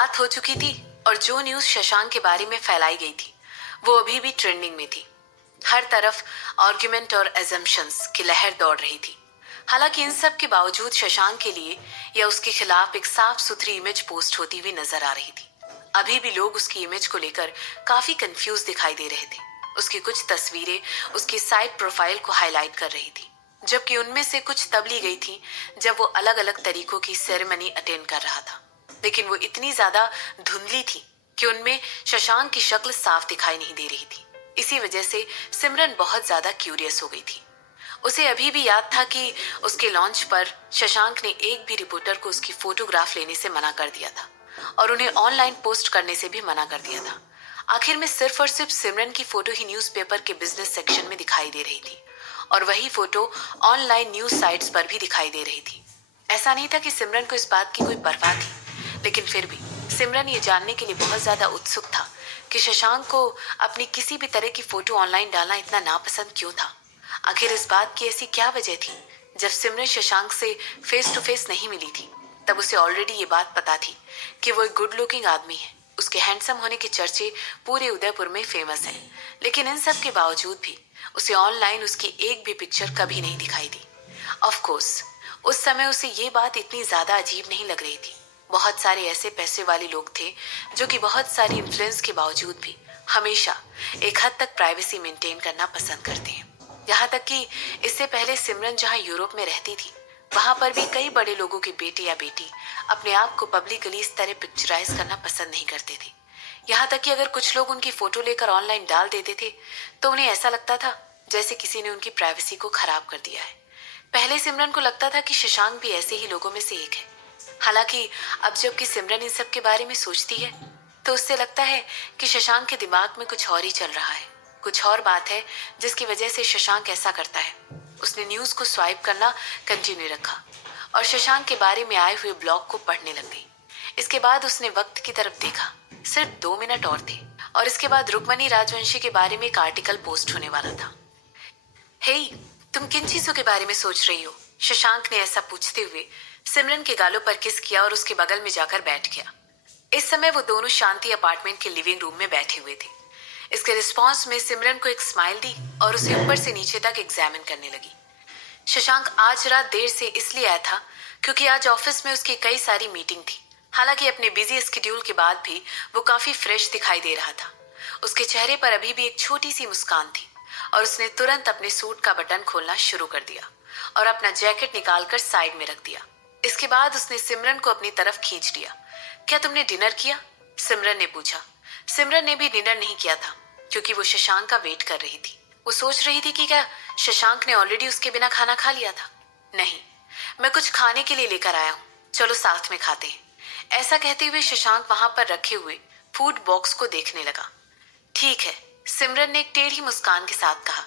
रात हो चुकी थी और जो न्यूज शशांक के बारे में फैलाई गई थी वो अभी भी ट्रेंडिंग में थी। हर तरफ आर्ग्यूमेंट और एजम्पशंस की लहर दौड़ रही थी। हालांकि इन सब के बावजूद शशांक के लिए या उसके खिलाफ एक साफ सुथरी इमेज पोस्ट होती हुई नजर आ रही थी। अभी भी लोग उसकी इमेज को लेकर काफी कंफ्यूज दिखाई दे रहे थे। उसकी कुछ तस्वीरें उसकी साइड प्रोफाइल को हाईलाइट कर रही थी, जबकि उनमें से कुछ तब ली गई थी जब वो अलग अलग तरीकों की सेरेमनी अटेंड कर रहा था। लेकिन वो इतनी ज्यादा धुंधली थी कि उनमें शशांक की शक्ल साफ दिखाई नहीं दे रही थी। इसी वजह से सिमरन बहुत ज्यादा क्यूरियस हो गई थी। उसे अभी भी याद था कि उसके लॉन्च पर शशांक ने एक भी रिपोर्टर को उसकी फोटोग्राफ लेने से मना कर दिया था और उन्हें ऑनलाइन पोस्ट करने से भी मना कर दिया था। आखिर में सिर्फ और सिर्फ सिमरन की फोटो ही न्यूज़पेपर के बिजनेस सेक्शन में दिखाई दे रही थी और वही फोटो ऑनलाइन न्यूज साइट्स पर भी दिखाई दे रही थी। ऐसा नहीं था कि सिमरन को इस बात की कोई परवाह थी, लेकिन फिर भी सिमरन ये जानने के लिए बहुत ज्यादा उत्सुक था कि शशांक को अपनी किसी भी तरह की फोटो ऑनलाइन डालना इतना नापसंद क्यों था। आखिर इस बात की ऐसी क्या वजह थी? जब सिमरन शशांक से फेस टू फेस नहीं मिली थी तब उसे ऑलरेडी ये बात पता थी कि वो एक गुड लुकिंग आदमी है। उसके हैंडसम होने के चर्चे पूरे उदयपुर में फेमस हैं। लेकिन इन सब के बावजूद भी उसे ऑनलाइन उसकी एक भी पिक्चर कभी नहीं दिखाई दी। ऑफ कोर्स उस समय उसे ये बात इतनी ज्यादा अजीब नहीं लग रही थी। बहुत सारे ऐसे पैसे वाले लोग थे जो कि बहुत सारी इन्फ्लुएंस के बावजूद भी हमेशा एक हद तक प्राइवेसी मेंटेन करना पसंद करते हैं। यहाँ तक कि इससे पहले सिमरन जहाँ यूरोप में रहती थी वहां पर भी कई बड़े लोगों के बेटे या बेटी अपने आप को पब्लिकली इस तरह पिक्चराइज करना पसंद नहीं करते थे। यहाँ तक कि अगर कुछ लोग उनकी फोटो लेकर ऑनलाइन डाल देते थे तो उन्हें ऐसा लगता था जैसे किसी ने उनकी प्राइवेसी को खराब कर दिया है। पहले सिमरन को लगता था कि शशांक भी ऐसे ही लोगों में से एक है। हालांकि अब जबकि सिमरन इन सब के बारे में सोचती है तो उससे लगता है कि शशांक के दिमाग में कुछ और ही चल रहा है। कुछ और बात है जिसकी वजह से शशांक ऐसा करता है। उसने न्यूज को स्वाइप करना कंटिन्यू रखा और शशांक के बारे में आए हुए ब्लॉग को पढ़ने लग गई। इसके बाद उसने वक्त की तरफ देखा। सिर्फ 2 मिनट और थे और इसके बाद रुक्मणी राजवंशी के बारे में एक आर्टिकल पोस्ट होने वाला था। हे, तुम किन चीजों के बारे में सोच रही हो? शशांक ने ऐसा पूछते हुए सिमरन के गालों पर किस किया और उसके बगल में जाकर बैठ गया। इस समय वो दोनों शांति अपार्टमेंट के लिविंग रूम में बैठे हुए थे। इसके रिस्पॉन्स में सिमरन को एक स्माइल दी और उसे ऊपर से नीचे तक एग्जामिन करने लगी। शशांक आज रात देर से इसलिए आया था क्योंकि आज ऑफिस में उसकी कई सारी मीटिंग थी। हालांकि अपने बिजी स्केड्यूल के बाद भी वो काफी फ्रेश दिखाई दे रहा था। उसके चेहरे पर अभी भी एक छोटी सी मुस्कान थी और उसने तुरंत अपने सूट का बटन खोलना शुरू कर दिया और अपना जैकेट निकालकर साइड में रख दिया। इसके बाद उसने सिमरन को अपनी तरफ खींच लिया। क्या तुमने डिनर किया? सिमरन ने पूछा। सिमरन ने भी डिनर नहीं किया था क्योंकि वो शशांक का वेट कर रही थी। वो सोच रही थी कि क्या शशांक ने ऑलरेडी उसके बिना खाना खा लिया था। नहीं, मैं कुछ खाने के लिए लेकर आया हूँ, चलो साथ में खाते हैं। ऐसा कहते हुए शशांक वहां पर रखे हुए फूड बॉक्स को देखने लगा। ठीक है, सिमरन ने एक टेढ़ी मुस्कान के साथ कहा।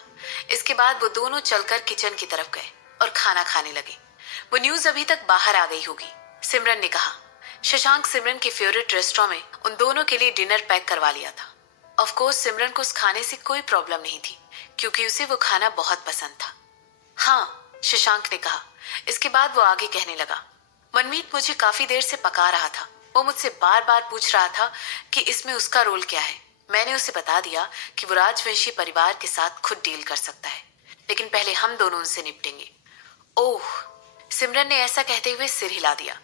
इसके बाद वो दोनों चलकर किचन की तरफ गए और खाना खाने लगे। वो न्यूज अभी तक बाहर आ गई होगी, सिमरन ने कहा। शशांक सिमरन के फेवरेट रेस्टोरेंट में उन दोनों के लिए डिनर पैक करवा लिया था। ऑफ कोर्स सिमरन को उस खाने से कोई प्रॉब्लम नहीं थी क्योंकि उसे वो खाना बहुत पसंद था। हाँ, शशांक ने कहा। इसके बाद वो आगे कहने लगा। मनमीत मुझे काफी देर से पका रहा था। वो मुझसे बार बार पूछ रहा था कि इसमें उसका रोल क्या है। मैंने उसे बता दिया कि वो राजवंशी परिवार के साथ खुद डील कर सकता है, लेकिन पहले हम दोनों उनसे निपटेंगे। ओह, सिमरन ने ऐसा कहते हुए सिर हिला दिया।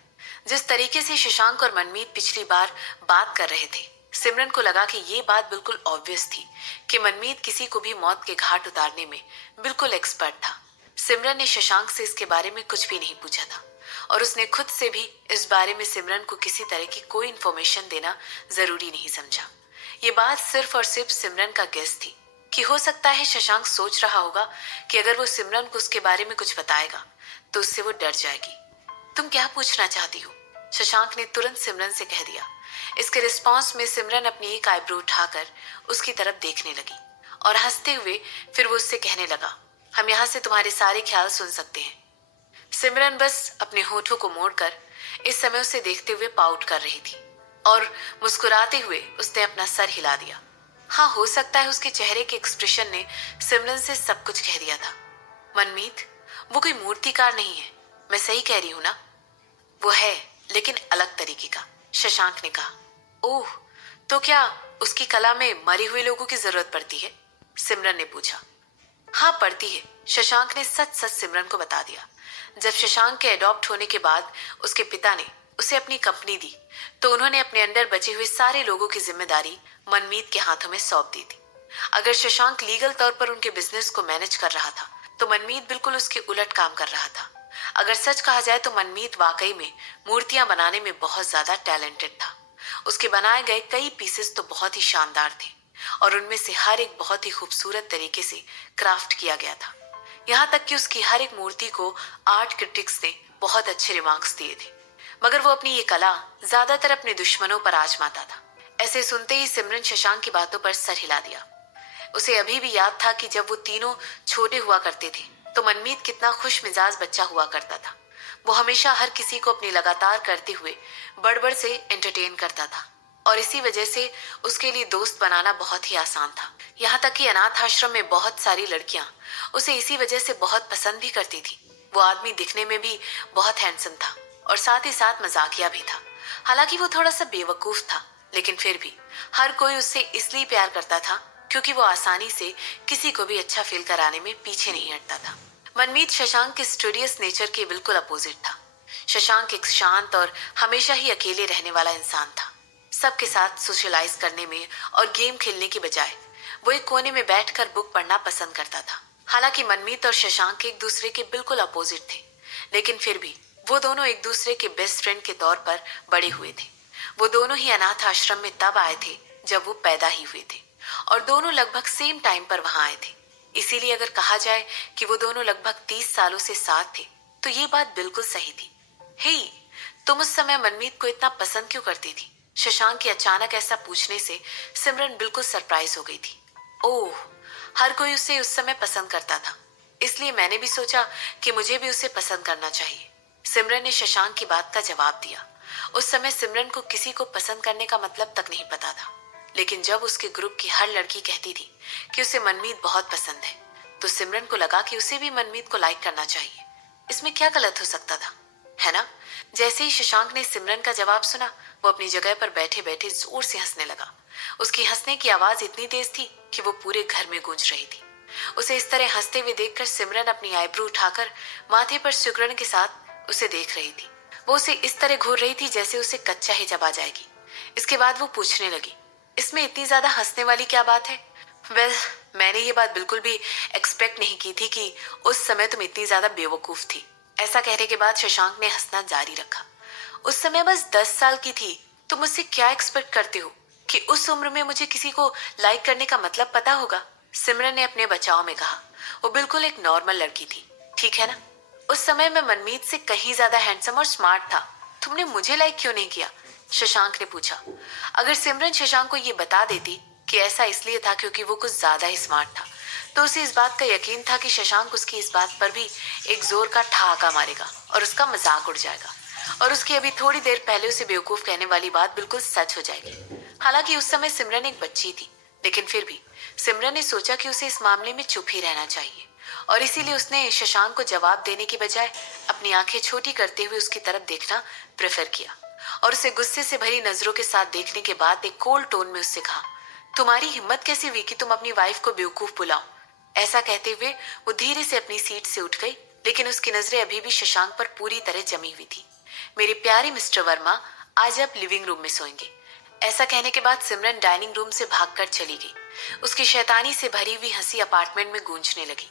जिस तरीके से शशांक और मनमीत पिछली बार बात कर रहे थे, सिमरन को लगा कि ये बात बिल्कुल ऑब्वियस थी कि मनमीत किसी को भी मौत के घाट उतारने में बिल्कुल एक्सपर्ट था। सिमरन ने शशांक से इसके बारे में कुछ भी नहीं पूछा था और उसने खुद से भी इस बारे में सिमरन को किसी तरह की कोई इन्फॉर्मेशन देना जरूरी नहीं समझा। ये बात सिर्फ और सिर्फ सिमरन का गेस थी कि हो सकता है शशांक सोच रहा होगा कि अगर वो सिमरन को उसके बारे में कुछ बताएगा तो उससे वो डर जाएगी। तुम क्या पूछना चाहती हो? शशांक ने तुरंत सिमरन से कह दिया। इसके रिस्पॉन्स में सिमरन अपनी एक आईब्रो उठाकर उसकी तरफ देखने लगी और हंसते हुए फिर वो उससे कहने लगा, हम यहाँ से तुम्हारे सारे ख्याल सुन सकते हैं। सिमरन बस अपने होठों को मोड़कर इस समय उसे देखते हुए पाउट कर रही थी और मुस्कुराते हुए उसने अपना सर हिला दिया। हाँ, हो सकता है उसके चेहरे के एक्सप्रेशन ने सिमरन से सब कुछ कह दिया था। मनमीत, वो कोई मूर्तिकार नहीं है, मैं सही कह रही हूं ना? वो है, लेकिन अलग तरीके का, शशांक ने कहा। ओह, तो क्या उसकी कला में मरे हुए लोगों की जरूरत पड़ती है? सिमरन ने पूछा। हाँ, पड़ती है, शशांक ने सच सच सिमरन को बता दिया। जब शशांक के अडॉप्ट होने के बाद उसके पिता ने उसे अपनी कंपनी दी, तो उन्होंने अपने अंडर बचे हुए सारे लोगों की जिम्मेदारी मनमीत के हाथों में सौंप दी थी। अगर शशांक लीगल तौर पर उनके बिजनेस को मैनेज कर रहा था, तो मनमीत बिल्कुल उसके उलट काम कर रहा था। अगर सच कहा जाए तो मनमीत वाकई में मूर्तियां बनाने में बहुत ज्यादा टैलेंटेड था। उसके बनाए गए कई पीसेस तो बहुत ही शानदार थे और उनमें से हर एक बहुत ही खूबसूरत तरीके से क्राफ्ट किया गया था। यहाँ तक कि उसकी हर एक मूर्ति को आर्ट क्रिटिक्स ने बहुत अच्छे रिमार्क्स दिए थे। मगर वो अपनी ये कला ज्यादातर अपने दुश्मनों पर आजमाता था। ऐसे सुनते ही सिमरन शशांक की बातों पर सर हिला दिया। उसे अभी भी याद था कि जब वो तीनों छोटे हुआ करते थे, तो मनमीत कितना खुश मिजाज बच्चा हुआ करता था। वो हमेशा हर किसी को अपनी लगातार करते हुए बड़बड़ से एंटरटेन करता था और इसी वजह से उसके लिए दोस्त बनाना बहुत ही आसान था। यहाँ तक कि अनाथ आश्रम में बहुत सारी लड़कियां उसे इसी वजह से बहुत पसंद भी करती थी। वो आदमी दिखने में भी बहुत हैंडसम था और साथ ही साथ मजाकिया भी था। हालांकि वो थोड़ा सा बेवकूफ था, लेकिन फिर भी हर कोई उससे इसलिए प्यार करता था क्योंकि वो आसानी से किसी को भी अच्छा फील कराने में पीछे नहीं हटता था। मनमीत शशांक के स्टूडियस नेचर के बिल्कुल अपोजिट था। शशांक एक शांत और हमेशा ही अकेले रहने वाला इंसान था। सबके साथ सोशलाइज करने में और गेम खेलने की बजाय वो एक कोने में बैठकर बुक पढ़ना पसंद करता था। हालांकि मनमीत और शशांक एक दूसरे के बिल्कुल अपोजिट थे, लेकिन फिर भी वो दोनों एक दूसरे के बेस्ट फ्रेंड के तौर पर बड़े हुए थे। वो दोनों ही अनाथ आश्रम में तब आए थे जब वो पैदा ही हुए थे और दोनों लगभग सेम टाइम पर वहां आए थे। इसीलिए अगर कहा जाए कि वो दोनों लगभग 30 सालों से साथ थे, तो ये बात बिल्कुल सही थी। हे, तुम उस समय मनमीत को इतना पसंद क्यों करती थी? शशांक के अचानक ऐसा पूछने से सिमरन बिल्कुल सरप्राइज हो गई थी। ओह, हर कोई उसे उस समय पसंद करता था, इसलिए मैंने भी सोचा कि मुझे भी उसे पसंद करना चाहिए। सिमरन ने शशांक की बात का जवाब दिया। उस समय सिमरन को किसी को पसंद करने का मतलब तक नहीं पता था, लेकिन जब उसके ग्रुप की हर लड़की कहती थी कि उसे मनमीत बहुत पसंद है, तो सिमरन को लगा कि उसे भी मनमीत को लाइक करना चाहिए। इसमें क्या गलत हो सकता था, है ना? जैसे ही शशांक ने सिमरन का जवाब सुना, वो अपनी जगह पर बैठे बैठे जोर से हंसने लगा। उसकी हंसने की आवाज इतनी तेज थी कि वो पूरे घर में गूंज रही थी। उसे इस तरह हंसते हुए देखकर सिमरन अपनी आईब्रो उठाकर माथे पर सुगरण के साथ उसे देख रही थी। वो उसे इस तरह घूर रही थी जैसे उसे कच्चा ही चबा जाएगी। इसके बाद वो पूछने लगी, इसमें इतनी ज्यादा हंसने वाली क्या बात है? वेल, मैंने ये बात बिल्कुल भी एक्सपेक्ट नहीं की थी कि उस समय तुम इतनी ज्यादा बेवकूफ थी। ऐसा कहने के बाद शशांक ने हंसना जारी रखा। उस समय बस 10 साल की थी, तुम मुझसे क्या एक्सपेक्ट करते हो कि उस उम्र में मुझे किसी को लाइक करने का मतलब पता होगा? सिमरन ने अपने बचाव में कहा। वो बिल्कुल एक नॉर्मल लड़की थी, ठीक है ना? उस समय मैं मनमीत से कहीं ज्यादा हैंडसम और स्मार्ट था। तुमने मुझे लाइक क्यों नहीं किया? शशांक ने पूछा। अगर सिमरन शशांक को ये बता देती कि ऐसा इसलिए था क्योंकि वो कुछ ज्यादा ही स्मार्ट था, तो उसे इस बात का यकीन था कि शशांक उसकी इस बात पर भी एक जोर का ठहाका मारेगा और उसका मजाक उड़ जाएगा और उसकी अभी थोड़ी देर पहले उसे बेवकूफ कहने वाली बात बिल्कुल सच हो जाएगी। हालांकि उस समय सिमरन एक बच्ची थी, लेकिन फिर भी सिमरन ने सोचा कि उसे इस मामले में चुप ही रहना चाहिए और इसीलिए उसने शशांक को जवाब देने की बजाय अपनी आंखें छोटी करते हुए उसकी तरफ देखना प्रेफर किया और उसे गुस्से से भरी नजरों के साथ देखने के बाद एक कोल्ड टोन में उससे कहा, तुम्हारी हिम्मत कैसी हुई कि तुम अपनी वाइफ को बेवकूफ बुलाओ? ऐसा कहते हुए वो धीरे से अपनी सीट से उठ गई, लेकिन उसकी नजरें अभी भी शशांक पर पूरी तरह जमी हुई थी। मेरे प्यारे मिस्टर वर्मा, आज आप लिविंग रूम में सोएंगे। ऐसा कहने के बाद सिमरन डाइनिंग रूम से भागकर चली गई। उसकी शैतानी से भरी हुई हंसी अपार्टमेंट में गूंजने लगी,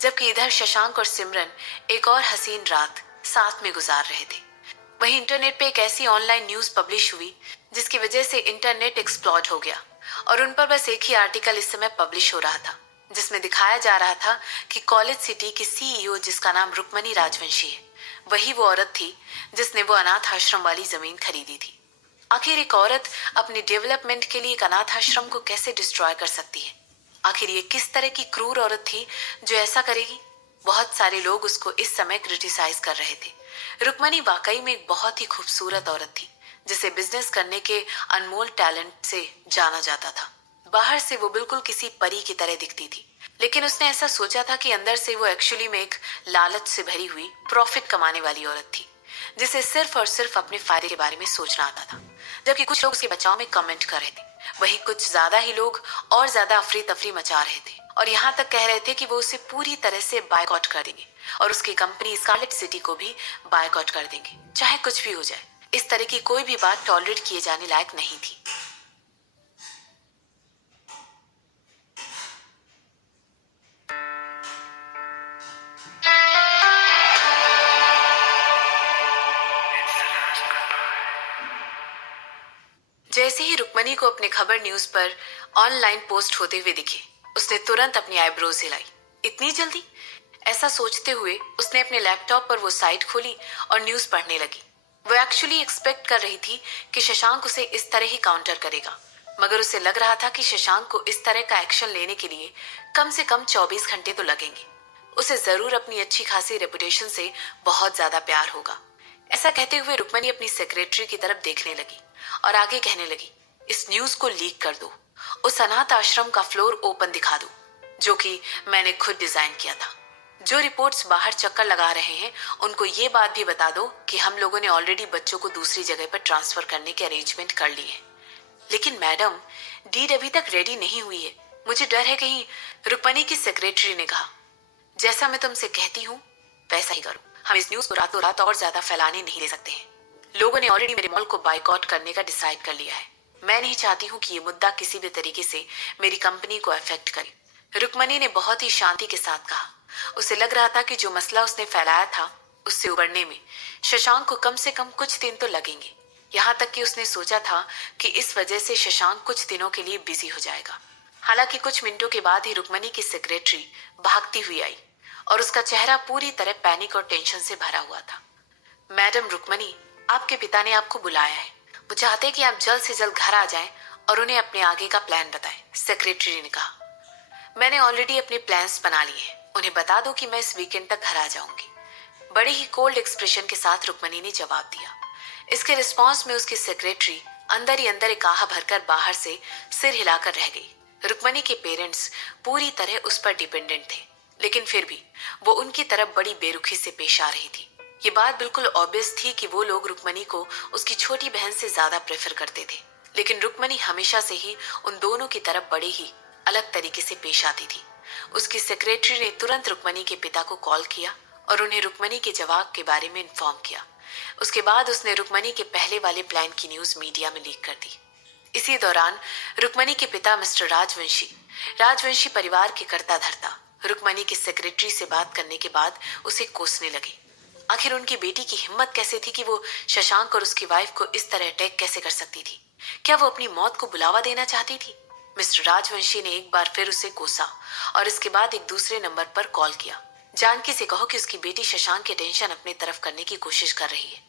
जबकि इधर शशांक और सिमरन एक और हसीन रात साथ में गुजार रहे थे। वहीं इंटरनेट पे एक ऐसी ऑनलाइन न्यूज पब्लिश हुई जिसकी वजह से इंटरनेट एक्सप्लोड हो गया और उन पर बस एक ही आर्टिकल इस समय पब्लिश हो रहा था, जिसमें दिखाया जा रहा था कि कॉलेज सिटी की सीईओ, जिसका नाम रुक्मणी राजवंशी है, वही वो औरत थी जिसने वो अनाथ आश्रम वाली जमीन खरीदी थी। आखिर एक औरत अपने डेवलपमेंट के लिए एक अनाथ आश्रम को कैसे डिस्ट्रॉय कर सकती है? आखिर ये किस तरह की क्रूर औरत थी जो ऐसा करेगी? बहुत सारे लोग उसको इस समय क्रिटिसाइज कर रहे थे। रुक्मणी वाकई में एक बहुत ही खूबसूरत औरत थी, जिसे बिजनेस करने के अनमोल टैलेंट से जाना जाता था। बाहर से वो बिल्कुल किसी परी की तरह दिखती थी, लेकिन उसने ऐसा सोचा था कि अंदर से वो एक्चुअली में एक लालच से भरी हुई प्रॉफिट कमाने वाली औरत थी, जिसे सिर्फ और सिर्फ अपने फायदे के बारे में सोचना आता था। जबकि कुछ लोग उसके बचाव में कमेंट कर रहे थे। वहीं कुछ ज्यादा ही लोग और ज्यादा अफरी तफरी मचा रहे थे और यहाँ तक कह रहे थे कि वो उसे पूरी तरह से बायकॉट कर देंगे और उसकी कंपनी स्कारलेट सिटी को भी बायकॉट कर देंगे, चाहे कुछ भी हो जाए। इस तरह की कोई भी बात टॉलरेट किए जाने लायक नहीं थी। जैसे ही रुक्मणी को अपने खबर न्यूज पर ऑनलाइन पोस्ट होते हुए दिखे, उसने तुरंत अपनी आईब्रोज हिलाई। इतनी जल्दी? ऐसा सोचते हुए उसने अपने लैपटॉप पर वो साइट खोली और न्यूज पढ़ने लगी। वो एक्चुअली एक्सपेक्ट कर रही थी कि शशांक उसे इस तरह ही काउंटर करेगा, मगर उसे लग रहा था कि शशांक को इस तरह का एक्शन लेने के लिए कम से कम 24 घंटे तो लगेंगे। उसे जरूर अपनी अच्छी खासी रेपुटेशन से बहुत ज्यादा प्यार होगा। ऐसा कहते हुए रुक्मणी अपनी सेक्रेटरी की तरफ देखने लगी और आगे कहने लगी, इस न्यूज को लीक कर दो, उस अनाथ आश्रम का फ्लोर ओपन दिखा दो जो कि मैंने खुद डिजाइन किया था। जो रिपोर्ट्स बाहर चक्कर लगा रहे हैं उनको ये बात भी बता दो कि हम लोगों ने ऑलरेडी बच्चों को दूसरी जगह पर ट्रांसफर करने के अरेंजमेंट कर लिए हैं। लेकिन मैडम, डीड अभी तक रेडी नहीं हुई है, मुझे डर है कहीं। रुक्मणी की सेक्रेटरी ने कहा, जैसा मैं तुमसे कहती हूँ वैसा ही करो। हम इस न्यूज को रातों रात और ज्यादा फैलाने नहीं दे सकते हैं। लोगों ने ऑलरेडी मेरे मॉल को बायकॉट करने का डिसाइड कर लिया है। मैं नहीं चाहती हूँ कि ये मुद्दा किसी भी तरीके से मेरी कंपनी को अफेक्ट करे। रुक्मणी ने बहुत ही शांति के साथ कहा। उसे लग रहा था कि जो मसला उसने फैलाया था उससे उबरने में शशांक को कम से कम कुछ दिन तो लगेंगे। यहाँ तक कि उसने सोचा था कि इस वजह से शशांक कुछ दिनों के लिए बिजी हो जाएगा। हालांकि कुछ मिनटों के बाद ही रुक्मणी की सेक्रेटरी भागती हुई आई और उसका चेहरा पूरी तरह पैनिक और टेंशन से भरा हुआ था। मैडम रुक्मणी, आपके पिता ने आपको बुलाया है। वो चाहते कि आप जल्द से जल्द घर आ जाएं और उन्हें अपने आगे का प्लान बताएं, सेक्रेटरी ने कहा। मैंने ऑलरेडी अपने प्लान्स बना लिए हैं, उन्हें बता दो कि मैं इस वीकेंड तक घर आ जाऊंगी। बड़े ही कोल्ड एक्सप्रेशन के साथ रुक्मणी ने जवाब दिया। इसके रिस्पॉन्स में उसकी सेक्रेटरी अंदर ही अंदर एक आह भरकर बाहर से सिर हिलाकर रह गई। रुक्मणी के पेरेंट्स पूरी तरह उस पर डिपेंडेंट थे, लेकिन फिर भी वो उनकी तरफ बड़ी बेरुखी से पेश आ रही थी। ये बात बिल्कुल ऑब्वियस थी कि वो लोग रुक्मणी को उसकी छोटी बहन से ज्यादा प्रेफर करते थे, लेकिन रुक्मणी हमेशा से ही उन दोनों की तरफ बड़े ही अलग तरीके से पेश आती थी। उसकी सेक्रेटरी ने तुरंत रुक्मणी के पिता को कॉल किया और उन्हें रुक्मणी के जवाब के बारे में इन्फॉर्म किया। उसके बाद उसने रुक्मणी के पहले वाले प्लान की न्यूज मीडिया में लीक कर दी। इसी दौरान रुक्मणी के पिता मिस्टर राजवंशी परिवार के कर्ता धर्ता रुक्मणी की सेक्रेटरी से बात करने के बाद उसे कोसने लगे। आखिर उनकी बेटी की हिम्मत कैसे थी कि वो शशांक और उसकी वाइफ को इस तरह अटैक कैसे कर सकती थी? क्या वो अपनी मौत को बुलावा देना चाहती थी? मिस्टर राजवंशी ने एक बार फिर उसे कोसा और इसके बाद एक दूसरे नंबर पर कॉल किया। जानकी से कहो कि उसकी बेटी शशांक की टेंशन अपनी तरफ करने की कोशिश कर रही है।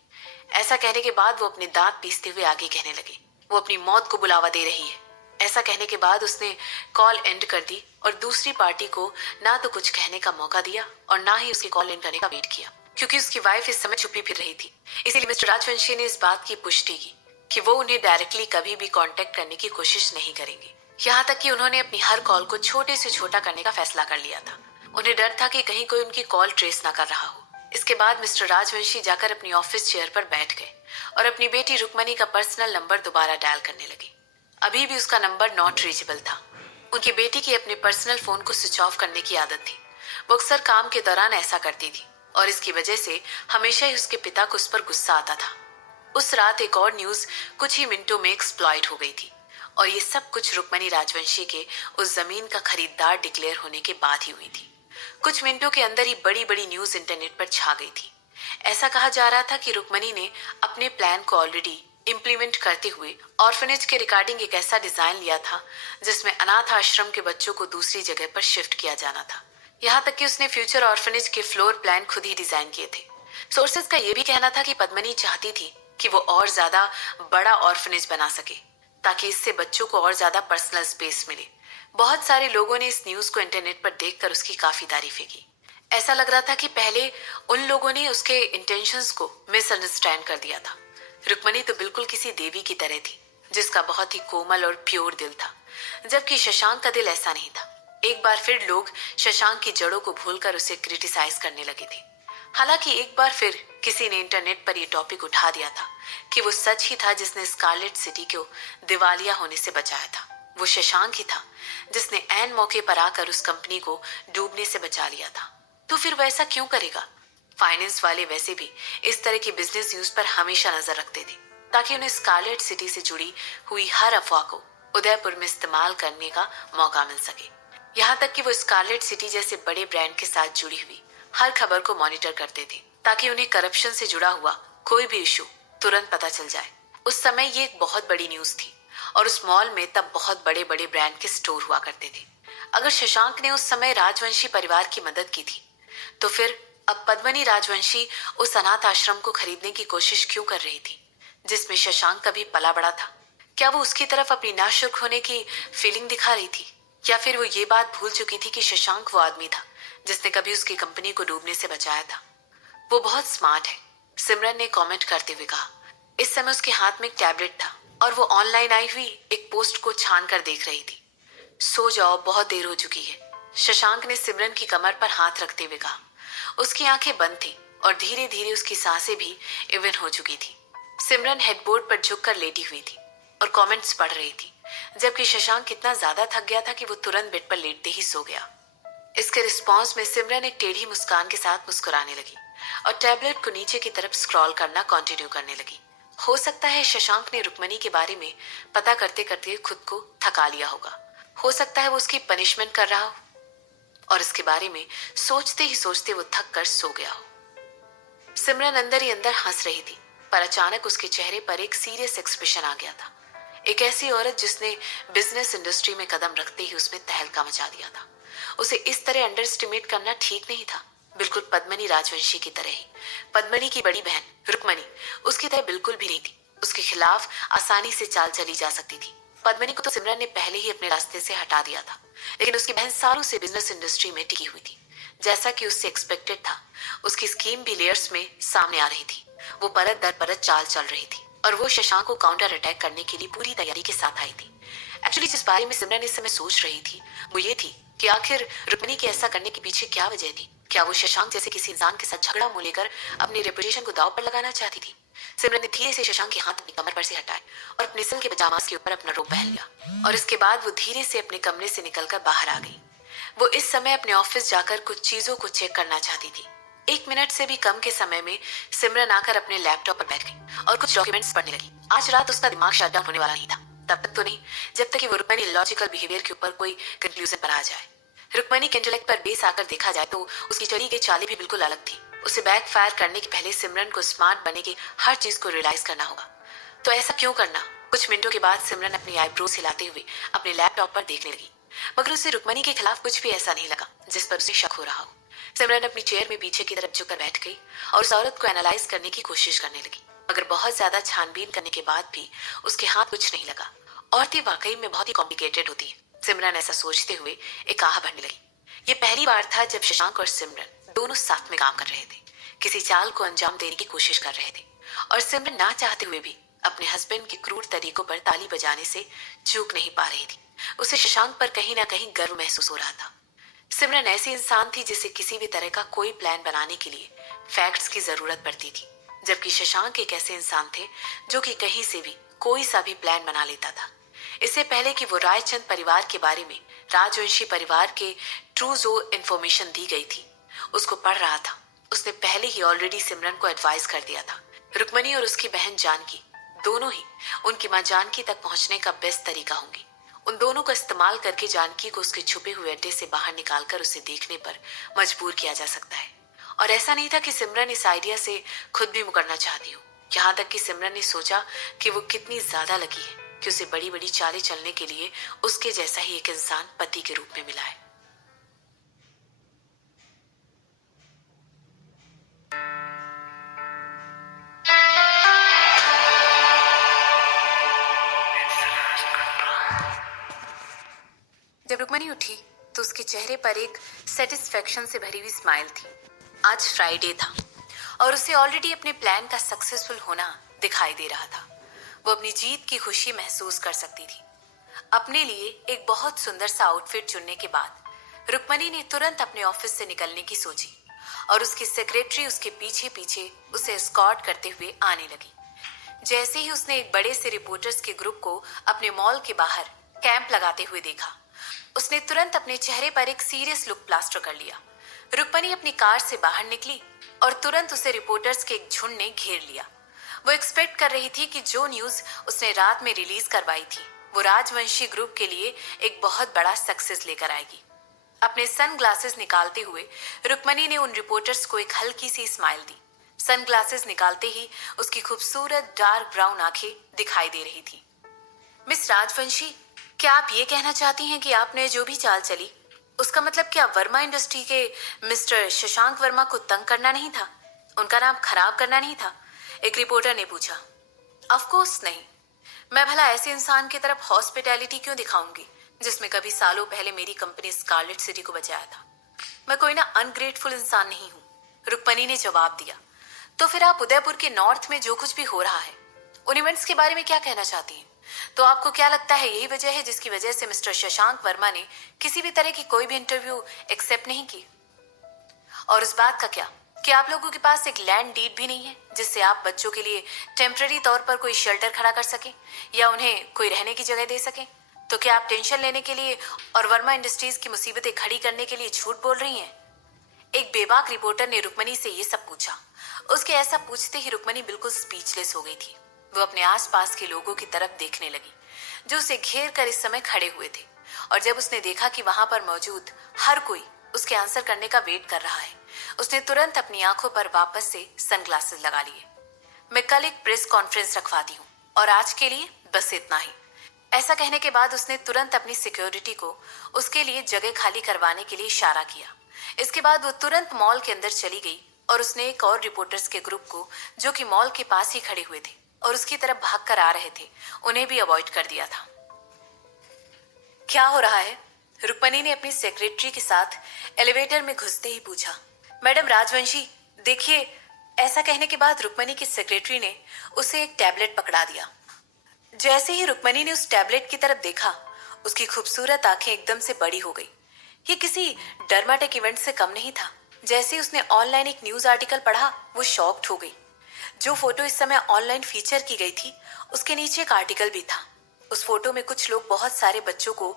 ऐसा कहने के बाद वो अपने दांत पीसते हुए आगे कहने लगे, वो अपनी मौत को बुलावा दे रही है। ऐसा कहने के बाद उसने कॉल एंड कर दी और दूसरी पार्टी को ना तो कुछ कहने का मौका दिया और ना ही उसकी कॉल एंड करने का वेट किया, क्योंकि उसकी वाइफ इस समय छुपी फिर रही थी। इसीलिए मिस्टर राजवंशी ने इस बात की पुष्टि की कि वो उन्हें डायरेक्टली कभी भी कांटेक्ट करने की कोशिश नहीं करेंगे। यहाँ तक कि उन्होंने अपनी हर कॉल को छोटे से छोटा करने का फैसला कर लिया था। उन्हें डर था कि कहीं कोई उनकी कॉल ट्रेस ना कर रहा हो। इसके बाद मिस्टर राजवंशी जाकर अपनी ऑफिस चेयर पर बैठ गए और अपनी बेटी रुक्मणी का पर्सनल नंबर दोबारा डायल करने लगे। अभी भी उसका नंबर नॉट रीचेबल था। उनकी बेटी की अपने पर्सनल फोन को स्विच ऑफ करने की आदत थी। वो अक्सर काम के दौरान ऐसा करती थी और इसकी वजह से हमेशा ही उसके पिता को उस पर गुस्सा आता था। उस रात एक और न्यूज कुछ ही मिनटों में एक्सप्लॉइट हो गई थी और ये सब कुछ रुक्मणी राजवंशी के उस जमीन का खरीदार डिक्लेयर होने के बाद ही हुई थी। कुछ मिनटों के अंदर ही बड़ी बड़ी न्यूज इंटरनेट पर छा गई थी। ऐसा कहा जा रहा था कि रुक्मणी ने अपने प्लान को ऑलरेडी इम्प्लीमेंट करते हुए ऑर्फनेज के रिगार्डिंग एक ऐसा डिजाइन लिया था जिसमें अनाथ आश्रम के बच्चों को दूसरी जगह पर शिफ्ट किया जाना था। यहाँ तक कि उसने फ्यूचर ऑर्फनेज के फ्लोर प्लान खुद ही डिजाइन किए थे। सोर्सेज का यह भी कहना था कि पद्मनी चाहती थी कि वो और ज्यादा बड़ा ऑर्फनेज बना सके ताकि इससे बच्चों को और ज्यादा पर्सनल स्पेस मिले। बहुत सारे लोगों ने इस न्यूज को इंटरनेट पर देखकर उसकी काफी तारीफें की। ऐसा लग रहा था कि पहले उन लोगों ने उसके इंटेंशंस को मिसअंडरस्टैंड कर दिया था। रुक्मणी तो बिल्कुल किसी देवी की तरह थी जिसका बहुत ही कोमल और प्योर दिल था, जबकि शशांक का दिल ऐसा नहीं था। एक बार फिर लोग शशांक की जड़ों को भूलकर उसे क्रिटिसाइज करने लगे थे। हालांकि एक बार फिर किसी ने इंटरनेट पर यह टॉपिक उठा दिया था कि वो सच ही था जिसने स्कारलेट सिटी को दिवालिया होने से बचाया था। वो शशांक ही था जिसने ऐन मौके पर आकर उस कंपनी को डूबने से बचा लिया था। तो फिर वैसा क्यों करेगा? फाइनेंस वाले वैसे भी इस तरह की बिजनेस न्यूज पर हमेशा नजर रखते थे ताकि उन्हें स्कारलेट सिटी से जुड़ी हुई हर अफवाह को उदयपुर में इस्तेमाल करने का मौका मिल सके। यहाँ तक कि वो स्कारलेट सिटी जैसे बड़े ब्रांड के साथ जुड़ी हुई हर खबर को मॉनिटर करते थे ताकि उन्हें करप्शन से जुड़ा हुआ कोई भी इशू तुरंत पता चल जाए। उस समय ये एक बहुत बड़ी न्यूज थी और उस मॉल में तब बहुत बड़े बड़े ब्रांड के स्टोर हुआ करते थे। अगर शशांक ने उस समय राजवंशी परिवार की मदद की थी तो फिर अब पद्मनी राजवंशी उस अनाथ आश्रम को खरीदने की कोशिश क्यों कर रही थी जिसमें शशांक कभी पला बड़ा था? क्या वो उसकी तरफ अपनी नाशुक होने की फीलिंग दिखा रही थी, या फिर वो ये बात भूल चुकी थी कि शशांक वो आदमी था जिसने कभी उसकी कंपनी को डूबने से बचाया था? वो बहुत स्मार्ट है, सिमरन ने कमेंट करते हुए कहा। इस समय उसके हाथ में एक टैबलेट था और वो ऑनलाइन आई हुई एक पोस्ट को छान कर देख रही थी। सो जाओ, बहुत देर हो चुकी है, शशांक ने सिमरन की कमर पर हाथ रखते हुए कहा। उसकी आंखें बंद थी और धीरे धीरे उसकी सांसें भी इवन हो चुकी थी। सिमरन हेडबोर्ड पर झुककर लेटी हुई थी और कमेंट्स पढ़ रही थी, जबकि शशांक इतना ज्यादा थक गया था कि वो तुरंत बेड पर लेटते ही सो गया। इसके रिस्पॉन्स में सिमरन एक टेढ़ी मुस्कान के साथ मुस्कुराने लगी और टैबलेट को नीचे की तरफ स्क्रॉल करना कंटिन्यू करने लगी। हो सकता है शशांक ने रुक्मणी के बारे में पता करते करते खुद को थका लिया होगा। हो सकता है वो उसकी पनिशमेंट कर रहा हो और इसके बारे में सोचते ही सोचते वो थक कर सो गया हो। सिमरन अंदर ही अंदर हंस रही थी, पर अचानक उसके चेहरे पर एक सीरियस एक्सप्रेशन आ गया था। एक ऐसी औरत जिसने बिजनेस इंडस्ट्री में कदम रखते ही उसमें तहलका मचा दिया था। उसे इस तरह अंडर एस्टिमेट करना ठीक नहीं था, बिल्कुल पद्मनी राजवंशी की तरह ही। पद्मनी की बड़ी बहन रुक्मणी उसकी तरह बिल्कुल भी नहीं थी। उसके खिलाफ आसानी से चाल चली जा सकती थी। पद्मनी को तो सिमरन ने पहले ही अपने रास्ते से हटा दिया था, लेकिन उसकी बहन सालों से बिजनेस इंडस्ट्री में टिकी हुई थी। जैसा कि उससे एक्सपेक्टेड था, उसकी स्कीम भी लेयर्स में सामने आ रही थी। वो परत दर परत चाल चल रही थी और वो शशांक को काउंटर अटैक करने के लिए पूरी तैयारी के साथ आई थी। एक्चुअली जिस बारे में सिमरन इस समय सोच रही थी वो ये थी कि आखिर रुक्मिणी के ऐसा करने के पीछे क्या वजह थी। क्या वो शशांक जैसे किसी इंसान के साथ झगड़ा मुंह लेकर अपनी रेपुटेशन को दांव पर लगाना चाहती थी? सिमरन ने धीरे से शशांक के हाथ अपनी कमर पर से हटाए और अपने सिल के पजामास के ऊपर अपना रोब पहन लिया और इसके बाद वो धीरे से अपने कमरे से निकलकर बाहर आ गई। वो इस समय अपने ऑफिस जाकर कुछ चीजों को चेक करना चाहती थी। 1 मिनट से भी कम के समय में सिमरन आकर अपने लैपटॉप पर बैठ गई और कुछ डॉक्यूमेंट्स पढ़ने लगी। आज रात उसका दिमाग शटडाउन होने वाला नहीं था, तब तक तो नहीं जब तक कि वो रुक्मणी लॉजिकल बिहेवियर के ऊपर कोई कंक्लूजन पर आ जाए। रुक्मणी के इंटेलेक्ट पर बेस आकर देखा जाए तो उसकी चली गई चालें भी बिल्कुल अलग थी। उसे बैक फायर करने के पहले सिमरन को स्मार्ट बनने की हर चीज को रियलाइज करना होगा। तो ऐसा क्यों करना? कुछ मिनटों के बाद सिमरन अपनी आईब्रोज हिलाते हुए अपने लैपटॉप पर देखने लगी, मगर उसे रुक्मणी के खिलाफ कुछ भी ऐसा नहीं लगा जिस पर उसे शक हो रहा हो। सिमरन अपनी चेयर में पीछे की तरफ झुककर बैठ गई और उस औरत को एनालाइज करने की कोशिश करने लगी, मगर बहुत ज्यादा छानबीन करने के बाद भी उसके हाथ कुछ नहीं लगा। औरतें वाकई में बहुत ही कॉम्प्लिकेटेड होती है। सिमरन ऐसा सोचते हुए एक आह भरने लगी। ये पहली बार था जब शशांक और सिमरन दोनों साथ में काम कर रहे थे, किसी चाल को अंजाम देने की कोशिश कर रहे थे और सिमरन ना चाहते हुए भी अपने हस्बैंड के क्रूर तरीकों पर ताली बजाने से चूक नहीं पा रही थी। उसे शशांक पर कहीं ना कहीं गर्व महसूस हो रहा था। सिमरन ऐसी इंसान थी जिसे किसी भी तरह का कोई प्लान बनाने के लिए फैक्ट्स की जरूरत पड़ती थी, जबकि शशांक एक ऐसे इंसान थे जो कि कहीं से भी कोई सा भी प्लान बना लेता था। इससे पहले कि वो रायचंद परिवार के बारे में राजवंशी परिवार के ट्रू जो इन्फॉर्मेशन दी गई थी उसको पढ़ रहा था, उसने पहले ही ऑलरेडी सिमरन को एडवाइस कर दिया था। रुक्मणी और उसकी बहन जानकी दोनों ही उनकी मां जानकी तक पहुंचने का बेस्ट तरीका होंगे। उन दोनों का इस्तेमाल करके जानकी को उसके छुपे हुए अड्डे से बाहर निकालकर उसे देखने पर मजबूर किया जा सकता है। और ऐसा नहीं था कि सिमरन इस आइडिया से खुद भी मुकरना चाहती हो। यहाँ तक कि सिमरन ने सोचा कि वो कितनी ज्यादा लकी है कि उसे बड़ी बड़ी चालें चलने के लिए उसके जैसा ही एक इंसान पति के रूप में मिला है। जब रुक्मणी उठी तो उसके चेहरे पर एक सेटिस्फेक्शन से भरी हुई स्माइल थी। आज फ्राइडे था और उसे ऑलरेडी अपने प्लान का सक्सेसफुल होना दिखाई दे रहा था। वो अपनी जीत की खुशी महसूस कर सकती थी। अपने लिए एक बहुत सुंदर सा आउटफिट चुनने के बाद रुक्मणी ने तुरंत अपने ऑफिस से निकलने की सोची और उसकी सेक्रेटरी उसके पीछे पीछे उसे एस्कॉर्ट करते हुए आने लगी। जैसे ही उसने एक बड़े से रिपोर्टर्स के ग्रुप को अपने मॉल के बाहर कैंप लगाते हुए देखा, उसने तुरंत अपने चेहरे पर एक सीरियस लुक प्लास्टर कर लिया। रुक्मणी अपनी कार से बाहर निकली और तुरंत उसे रिपोर्टर्स के एक झुंड ने घेर लिया। वो एक्सपेक्ट कर रही थी कि जो न्यूज उसने रात में रिलीज करवाई थी वो राजवंशी ग्रुप के लिए एक बहुत बड़ा सक्सेस लेकर आएगी। अपने सन ग्लासेस निकालते हुए रुक्मणी ने उन रिपोर्टर्स को एक हल्की सी स्माइल दी। सन ग्लासेस निकालते ही उसकी खूबसूरत डार्क ब्राउन आंखें दिखाई दे रही थी। मिस राजवंशी, क्या आप ये कहना चाहती हैं कि आपने जो भी चाल चली उसका मतलब क्या वर्मा इंडस्ट्री के मिस्टर शशांक वर्मा को तंग करना नहीं था, उनका नाम खराब करना नहीं था? एक रिपोर्टर ने पूछा। ऑफ कोर्स नहीं। मैं भला ऐसे इंसान की तरफ हॉस्पिटैलिटी क्यों दिखाऊंगी जिसमें कभी सालों पहले मेरी कंपनी स्कारलेट सिटी को बचाया था? मैं कोई ना अनग्रेटफुल इंसान नहीं हूँ, रुक्मणी ने जवाब दिया। तो फिर आप उदयपुर के नॉर्थ में जो कुछ भी हो रहा है उन इवेंट्स के बारे में क्या कहना चाहती हैं? तो आपको क्या लगता है यही वजह है जिसकी वजह से मिस्टर शशांक वर्मा ने किसी भी तरह की कोई भी इंटरव्यू एक्सेप्ट नहीं की? और इस बात का क्या कि आप लोगों के पास एक लैंड डीड भी नहीं है जिससे आप बच्चों के लिए टेम्पररी तौर पर कोई शेल्टर खड़ा कर सकें या उन्हें कोई रहने की जगह दे सकें? तो क्या आप टेंशन लेने के लिए और वर्मा इंडस्ट्रीज की मुसीबतें खड़ी करने के लिए झूठ बोल रही हैं? एक बेबाक रिपोर्टर ने रुक्मणी से ये सब पूछा। उसके ऐसा पूछते ही रुक्मणी बिल्कुल स्पीचलेस हो गई थी। वो अपने आसपास के लोगों की तरफ देखने लगी जो उसे घेर कर इस समय खड़े हुए थे, और जब उसने देखा कि वहां पर मौजूद हर कोई उसके आंसर करने का वेट कर रहा है, उसने तुरंत अपनी आंखों पर वापस से सनग्लासेस लगा लिए। मैं कल एक प्रेस कॉन्फ्रेंस रखवाती हूँ और आज के लिए बस इतना ही। ऐसा कहने के बाद उसने तुरंत अपनी सिक्योरिटी को उसके लिए जगह खाली करवाने के लिए इशारा किया। इसके बाद वो तुरंत मॉल के अंदर चली गई और उसने एक और रिपोर्टर्स के ग्रुप को जो कि मॉल के पास ही खड़े हुए थे और उसकी तरफ भागकर आ रहे थे, उन्हें भी अवॉइड कर दिया था। क्या हो रहा है? रुक्मणी ने अपनी सेक्रेटरी के साथ एलिवेटर में घुसते ही पूछा। मैडम राजवंशी, देखिए। ऐसा कहने के बाद रुक्मणी की सेक्रेटरी ने उसे एक टैबलेट पकड़ा दिया। जैसे ही रुक्मणी ने उस टैबलेट की तरफ देखा, उसकी खूबसूरत आंखें एकदम से बड़ी हो गई। ये किसी डर्माटेक इवेंट से कम नहीं था। जैसे ही उसने ऑनलाइन एक न्यूज आर्टिकल पढ़ा, वो शॉक्ड हो गई। जो फोटो इस समय ऑनलाइन फीचर की गई थी उसके नीचे एक आर्टिकल भी था। उस फोटो में कुछ लोग बहुत सारे बच्चों को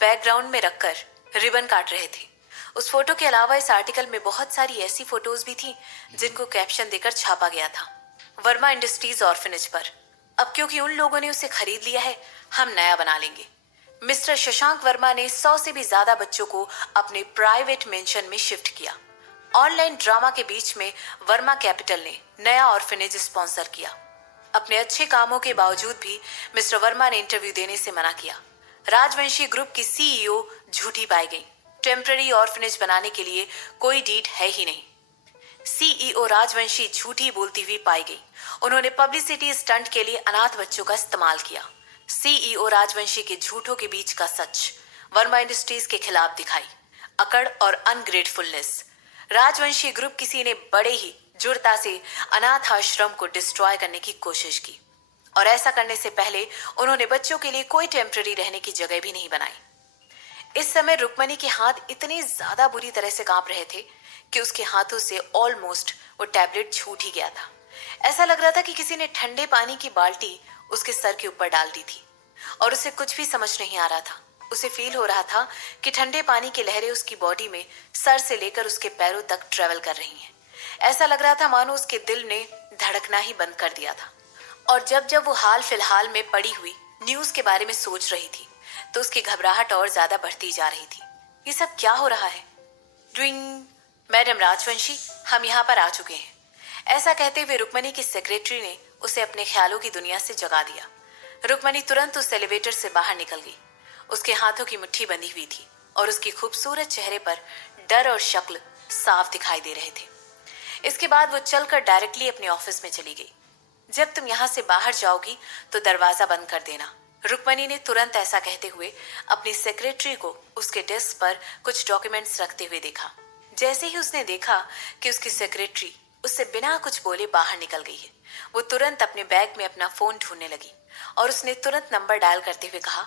बैकग्राउंड में रखकर रिबन काट रहे थे। उस फोटो के अलावा इस आर्टिकल में बहुत सारी ऐसी फोटोज भी थी जिनको कैप्शन देकर छापा गया था, वर्मा इंडस्ट्रीज ऑर्फनेज पर। अब क्योंकि उन लोगों ने उसे खरीद लिया है, हम नया बना लेंगे। मिस्टर शशांक वर्मा ने 100 से भी ज्यादा बच्चों को अपने प्राइवेट मेंशन में शिफ्ट किया। ऑनलाइन ड्रामा के बीच में वर्मा कैपिटल ने नया ऑर्फनेज स्पॉन्सर किया। अपने अच्छे कामों के बावजूद भी मिस्टर वर्मा ने इंटरव्यू देने से मना किया। राजवंशी ग्रुप की सीईओ झूठी पाई गई। टेम्पररी ऑर्फनेज बनाने के लिए कोई डीड है ही नहीं। सीईओ राजवंशी झूठी बोलती हुई पाई गई। उन्होंने पब्लिसिटी स्टंट के लिए अनाथ बच्चों का इस्तेमाल किया। सीईओ राजवंशी के झूठों के बीच का सच वर्मा इंडस्ट्रीज के खिलाफ दिखाई। अकड़ और अनग्रेटफुलनेस। राजवंशी ग्रुप किसी ने बड़े ही जुड़ता से अनाथ आश्रम को डिस्ट्रॉय करने की कोशिश की, और ऐसा करने से पहले उन्होंने बच्चों के लिए कोई टेम्पररी रहने की जगह भी नहीं बनाई। इस समय रुक्मणी के हाथ इतने ज्यादा बुरी तरह से कांप रहे थे कि उसके हाथों से ऑलमोस्ट वो टैबलेट छूट ही गया था। ऐसा लग रहा था कि किसी ने ठंडे पानी की बाल्टी उसके सर के ऊपर डाल दी थी और उसे कुछ भी समझ नहीं आ रहा था। उसे फील हो रहा था कि ठंडे पानी की लहरें उसकी बॉडी में सर से लेकर उसके पैरों तक ट्रेवल कर रही हैं। ऐसा लग रहा था मानो उसके दिल ने धड़कना ही बंद कर दिया था। और जब जब वो हाल फिलहाल में पड़ी हुई न्यूज के बारे में सोच रही थी तो उसकी घबराहट और ज्यादा बढ़ती जा रही थी। ये सब क्या हो रहा है? ड्रिंग। मैडम राजवंशी, हम यहाँ पर आ चुके हैं। ऐसा कहते हुए रुक्मणी की सेक्रेटरी ने उसे अपने ख्यालों की दुनिया से जगा दिया। रुक्मणी तुरंत उस एलिवेटर से बाहर निकल गई। उसके हाथों की मुट्ठी बंधी हुई थी और उसकी खूबसूरत चेहरे पर डर और शक्ल साफ दिखाई दे रहे थे। इसके बाद वो चलकर डायरेक्टली अपने ऑफिस में चली गई। जब तुम यहाँ से बाहर जाओगी तो दरवाजा बंद कर देना। रुक्मणी ने तुरंत ऐसा कहते हुए अपनी सेक्रेटरी को उसके डेस्क पर कुछ डॉक्यूमेंट्स रखते हुए देखा। जैसे ही उसने देखा कि उसकी सेक्रेटरी उससे बिना कुछ बोले बाहर निकल गई है, वो तुरंत अपने बैग में अपना फोन ढूंढने लगी और उसने तुरंत नंबर डायल करते हुए कहा,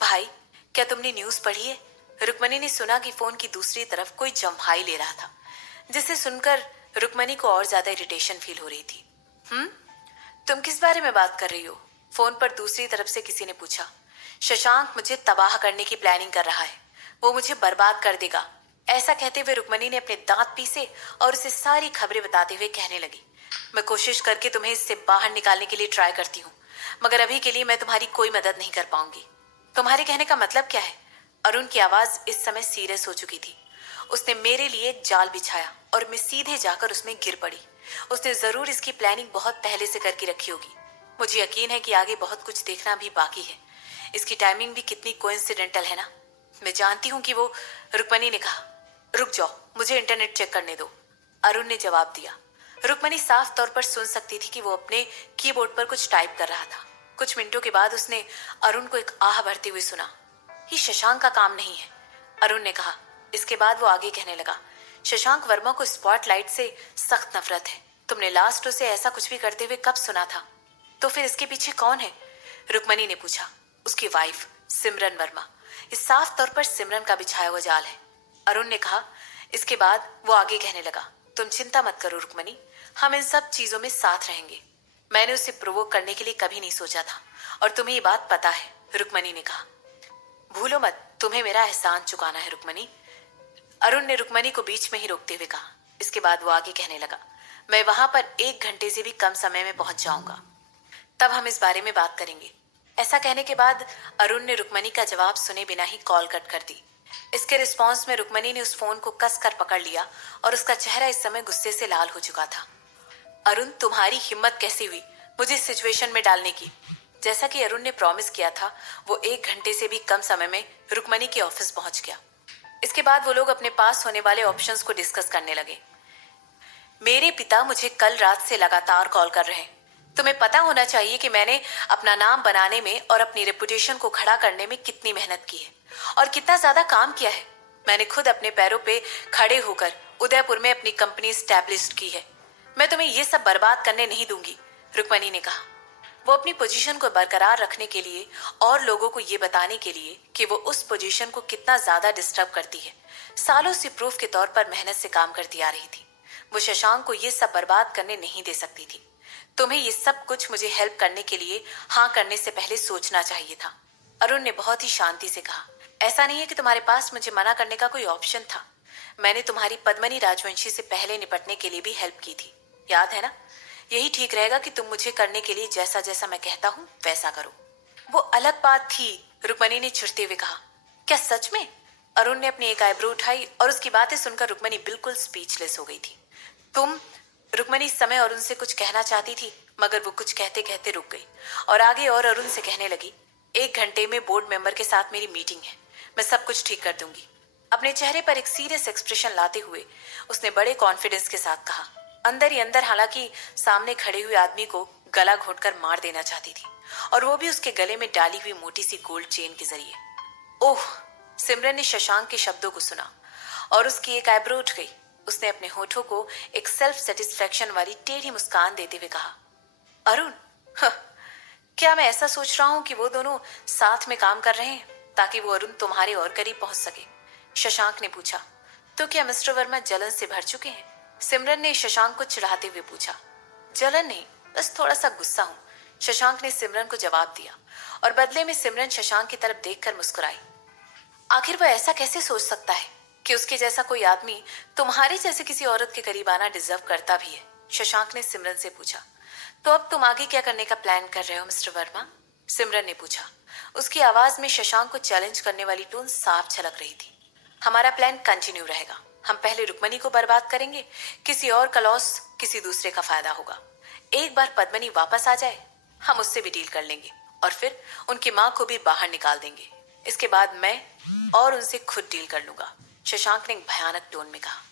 भाई क्या तुमने न्यूज पढ़ी है? रुक्मणी ने सुना कि फोन की दूसरी तरफ कोई जम्हाई ले रहा था। जिसे सुनकर रुक्मणी को और ज्यादा इरिटेशन फील हो रही थी। तुम किस बारे में बात कर रही हो? फोन पर दूसरी तरफ से किसी ने पूछा। शशांक मुझे तबाह करने की प्लानिंग कर रहा है, वो मुझे बर्बाद कर देगा। ऐसा कहते हुए रुक्मणी ने अपने दांत पीसे और उसे सारी खबरें बताते हुए कहने लगी। मैं कोशिश करके तुम्हें इससे बाहर निकालने के लिए ट्राई करती हूँ, मगर अभी के लिए मैं तुम्हारी कोई मदद नहीं कर पाऊंगी। तुम्हारे कहने का मतलब क्या है? अरुण की आवाज इस समय सीरियस हो चुकी थी। उसने मेरे लिए एक जाल बिछाया और मैं सीधे जाकर उसमें गिर पड़ी। उसने जरूर इसकी प्लानिंग बहुत पहले से करके रखी होगी। मुझे यकीन है कि आगे बहुत कुछ देखना भी बाकी है। इसकी टाइमिंग भी कितनी कोइंसिडेंटल है ना। मैं जानती हूँ कि वो। रुक्मणी ने कहा। रुक जाओ, मुझे इंटरनेट चेक करने दो, अरुण ने जवाब दिया। रुक्मणी साफ तौर पर सुन सकती थी कि वो अपने कीबोर्ड पर कुछ टाइप कर रहा था। कुछ मिनटों के बाद उसने अरुण को एक आह भरते हुए सुना। ये शशांक का काम नहीं है, अरुण ने कहा। इसके बाद वो आगे कहने लगा। शशांक वर्मा को स्पॉटलाइट से सख्त नफरत है। तुमने लास्ट उसे ऐसा कुछ भी करते हुए कब सुना था? तो फिर इसके पीछे कौन है? रुक्मणी ने पूछा। उसकी वाइफ सिमरन वर्मा। इस साफ तौर पर सिमरन का बिछाया हुआ जाल है, अरुण ने कहा। इसके बाद वो आगे कहने लगा। तुम चिंता मत करो रुक्मणी, हम इन सब चीजों में साथ रहेंगे। मैंने उसे प्रोवोक करने के लिए कभी नहीं सोचा था और तुम्हें ये बात पता है, रुक्मणी ने कहा। भूलो मत, तुम्हें मेरा एहसान चुकाना है रुक्मणी, अरुण ने रुक्मणी को बीच में ही रोकते हुए कहा। इसके बाद वो आगे कहने लगा। मैं वहां पर 1 घंटे से भी कम समय में पहुंच जाऊंगा, तब हम इस बारे में बात करेंगे। ऐसा कहने के बाद अरुण ने रुक्मणी का जवाब सुने बिना ही कॉल कट कर दी। इसके रिस्पॉन्स में रुक्मणी ने उस फोन को कसकर पकड़ लिया और उसका चेहरा इस समय गुस्से से लाल हो चुका था। अरुण, तुम्हारी हिम्मत कैसे हुई मुझे इस सिचुएशन में डालने की? जैसा कि अरुण ने प्रॉमिस किया था, वो 1 घंटे से भी कम समय में रुक्मणी के ऑफिस पहुंच गया। इसके बाद वो लोग अपने पास होने वाले ऑप्शंस को डिस्कस करने लगे। मेरे पिता मुझे कल रात से लगातार कॉल कर रहे हैं। तुम्हें पता होना चाहिए कि मैंने अपना नाम बनाने में और अपनी रेपुटेशन को खड़ा करने में कितनी मेहनत की है और कितना ज्यादा काम किया है। मैंने खुद अपने पैरों पे खड़े होकर उदयपुर में अपनी कंपनी स्टैब्लिश की है। मैं तुम्हें ये सब बर्बाद करने नहीं दूंगी, रुक्मणी ने कहा। वो अपनी पोजीशन को बरकरार रखने के लिए और लोगों को ये बताने के लिए कि वो उस पोजीशन को कितना ज्यादा डिस्टर्ब करती है, सालों से प्रूफ के तौर पर मेहनत से काम करती आ रही थी। वो शशांक को ये सब बर्बाद करने नहीं दे सकती थी। तुम्हें ये सब कुछ मुझे हेल्प करने के लिए हाँ करने से पहले सोचना चाहिए था, अरुण ने बहुत ही शांति से कहा। ऐसा नहीं है कि तुम्हारे पास मुझे मना करने का कोई ऑप्शन था। मैंने तुम्हारी पद्मनी राजवंशी से पहले निपटने के लिए भी हेल्प की थी, याद है ना? यही ठीक रहेगा कि तुम मुझे करने के लिए जैसा जैसा मैं कहता हूँ वैसा करो। वो अलग बात थी, रुक्मणी ने चिढ़ते हुए कहा। क्या सच में? अरुण ने अपनी एक आईब्रो उठाई और उसकी बातें सुनकर रुक्मणी बिल्कुल स्पीचलेस हो गई थी। तुम? रुक्मणी इस समय अरुण से कुछ कहना चाहती थी, मगर वो कुछ कहते कहते रुक गई और आगे और अरुण से कहने लगी। 1 घंटे में बोर्ड मेंबर के साथ मेरी मीटिंग है, मैं सब कुछ ठीक कर दूंगी। अपने चेहरे पर एक सीरियस एक्सप्रेशन लाते हुए उसने बड़े कॉन्फिडेंस के साथ कहा। अंदर ही अंदर हालांकि सामने खड़े हुए आदमी को गला घोंटकर मार देना चाहती थी, और वो भी उसके गले में डाली हुई मोटी सी गोल्ड चेन के जरिए। ओह! सिमरन ने शशांक के शब्दों को सुना और उसकी एक आईब्रो उठ गई। उसने अपने होठों को एक सेल्फ सेटिस्फेक्शन वाली टेढ़ी मुस्कान देते हुए कहा। अरुण, क्या मैं ऐसा सोच रहा हूं कि वो दोनों साथ में काम कर रहे हैं ताकि वो अरुण तुम्हारे और करीब पहुंच सके? शशांक ने पूछा। तो क्या मिस्टर वर्मा जलन से भर चुके हैं? सिमरन ने शशांक को चिढ़ाते हुए पूछा। जलन नहीं, बस थोड़ा सा गुस्सा हूं, शशांक ने सिमरन को जवाब दिया और बदले में सिमरन शशांक की तरफ देखकर मुस्कुराई। आखिर वह ऐसा कैसे सोच सकता है कि उसके जैसा कोई आदमी तुम्हारे जैसे किसी औरत के करीब आना डिजर्व करता भी है? शशांक ने सिमरन से पूछा। तो अब तुम आगे क्या करने का प्लान कर रहे हो मिस्टर वर्मा? सिमरन ने पूछा। उसकी आवाज में शशांक को चैलेंज करने वाली टोन साफ झलक रही थी। हमारा प्लान कंटिन्यू रहेगा। हम पहले रुक्मणी को बर्बाद करेंगे, किसी और का लॉस किसी दूसरे का फायदा होगा। एक बार पद्मनी वापस आ जाए, हम उससे भी डील कर लेंगे और फिर उनकी माँ को भी बाहर निकाल देंगे। इसके बाद मैं और उनसे खुद डील कर लूंगा, शशांक ने एक भयानक टोन में कहा।